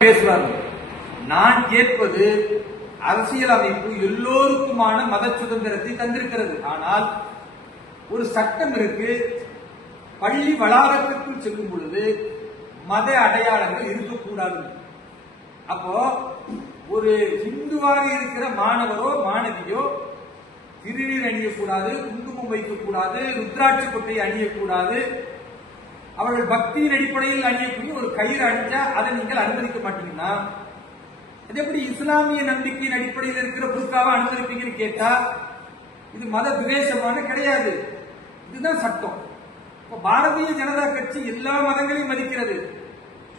பேசுவார்கள். நான் கேட்பது அரசியல் அமைப்பு எல்லோருக்குமான மத சுதந்திரத்தை தந்திருக்கிறது. ஆனால் ஒரு சட்டம் இருக்கு. பள்ளி வளாகத்திற்குள் செல்லும் பொழுது மத அடையாளங்கள் இருக்கக்கூடாது. அப்போ ஒரு இந்துவாக இருக்கிற மாணவரோ மாணவியோ திருநீர் அணியக்கூடாது, குங்குமம் வைக்கக்கூடாது, ருத்ராட்சி கொட்டையை அணியக்கூடாது. அவர்கள் பக்தியின் அடிப்படையில் அணியக்கூடிய ஒரு கயிறு அணிஞ்சா அதை நீங்கள் அனுமதிக்க மாட்டீங்கன்னா, அது எப்படி இஸ்லாமிய நம்பிக்கையின் அடிப்படையில் இருக்கிற புர்காவை அனுமதிப்பீங்கன்னு கேட்டா, இது மத துவேஷமான கிடையாது. இதுதான் சட்டம். இப்ப பாரதிய ஜனதா கட்சி எல்லா மதங்களையும் மதிக்கிறது.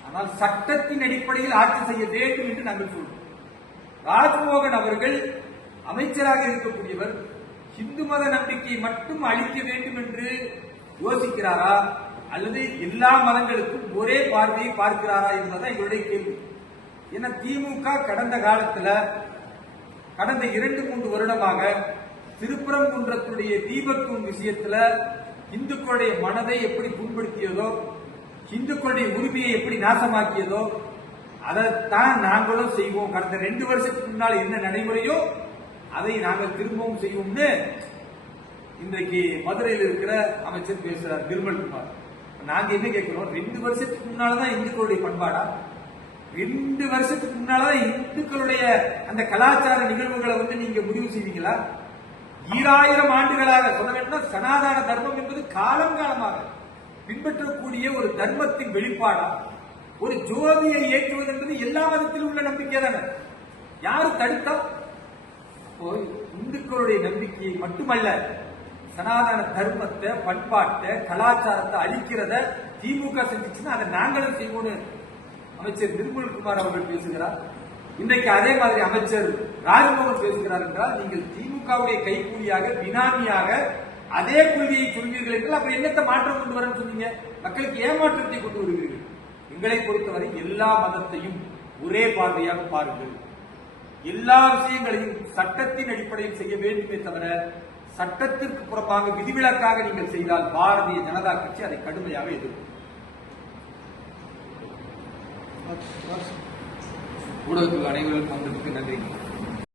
ஆனால் சட்டத்தின் அடிப்படையில் ஆட்சி செய்ய வேண்டும் என்று நாங்கள் சொல்றோம். ராஜ்மோகன் அவர்கள் அமைச்சராக இருக்கக்கூடியவர் இந்து மத நம்பிக்கையை மட்டும் அளிக்க வேண்டும் என்று யோசிக்கிறாரா அல்லது எல்லா மதங்களுக்கும் ஒரே பார்வையை பார்க்கிறாரா என்பதுதான் எங்களுடைய கேள்வி. ஏன்னா திமுக கடந்த காலத்தில் கடந்த 2-3 வருடமாக திருப்பரங்குன்றத்துடைய தீபத்துவம் விஷயத்துல இந்துக்களுடைய மனதை எப்படி புண்படுத்தியதோ, இந்துக்களுடைய உரிமையை எப்படி நாசமாக்கியதோ அதைத்தான் நாங்களும் செய்வோம். கடந்த 2 வருஷத்துக்கு முன்னால் என்ன நடைமுறையோ அதை நாங்கள் திரும்பவும் செய்வோம்னு இன்றைக்கு மதுரையில் இருக்கிற அமைச்சர் பேசுறார் நிர்மல்குமார். நாங்க என்ன கேட்கிறோம், 2 வருஷத்துக்கு முன்னாலதான் இந்துக்களுடைய பண்பாடா? 2 வருஷத்துக்கு முன்னாலதான் இந்துக்களுடைய அந்த கலாச்சார நிகழ்வுகளை நீங்க முடிவு செய்வீங்களா? 2000 ஆண்டுகளாக சொல்ல வேண்டும். சனாதன தர்மம் என்பது காலங்காலமாக பின்பற்றக்கூடிய ஒரு தர்மத்தின் வெளிப்பாடா? ஒரு ஜோதியை ஏற்றுவது என்பது எல்லா மதத்திலும் உள்ள நம்பிக்கை தானே. யாரு தடுத்தா? இந்துக்களுடைய நம்பிக்கையை மட்டுமல்ல, சனாதன தர்மத்தை, பண்பாட்டை, கலாச்சாரத்தை அழிக்கிறத திமுக செஞ்சுச்சுன்னா அதை நாங்களும் செய்வோம்னு அமைச்சர் நிர்மல்குமார் அவர்கள் பேசுகிறார். இன்றைக்கு அதே மாதிரி அமைச்சர் ராஜ்மோகன் பேசுகிறார் என்றால், நீங்கள் திமுகவுடைய கைக்கூலியாக, பினாமியாக அதே கொள்கையை சொல்வீர்கள் என்றால் அப்புறம் என்னத்தை மாற்றம் கொண்டு வரன்னு சொன்னீங்க? மக்களுக்கு ஏமாற்றத்தை கொண்டு வருவீர்கள். எங்களை பொறுத்தவரை எல்லா மதத்தையும் ஒரே பார்வையாக பாருங்கள். எல்லா விஷயங்களையும் சட்டத்தின் அடிப்படையில் செய்ய வேண்டுமே தவிர சட்டத்திற்கு புறமாக விதிவிலக்காக நீங்கள் செய்தால் பாரதிய ஜனதா கட்சி அதை கடுமையாக எதிர்க்கும். ஊடகத்தில் அனைவருக்கும் வந்ததுக்கு நன்றி.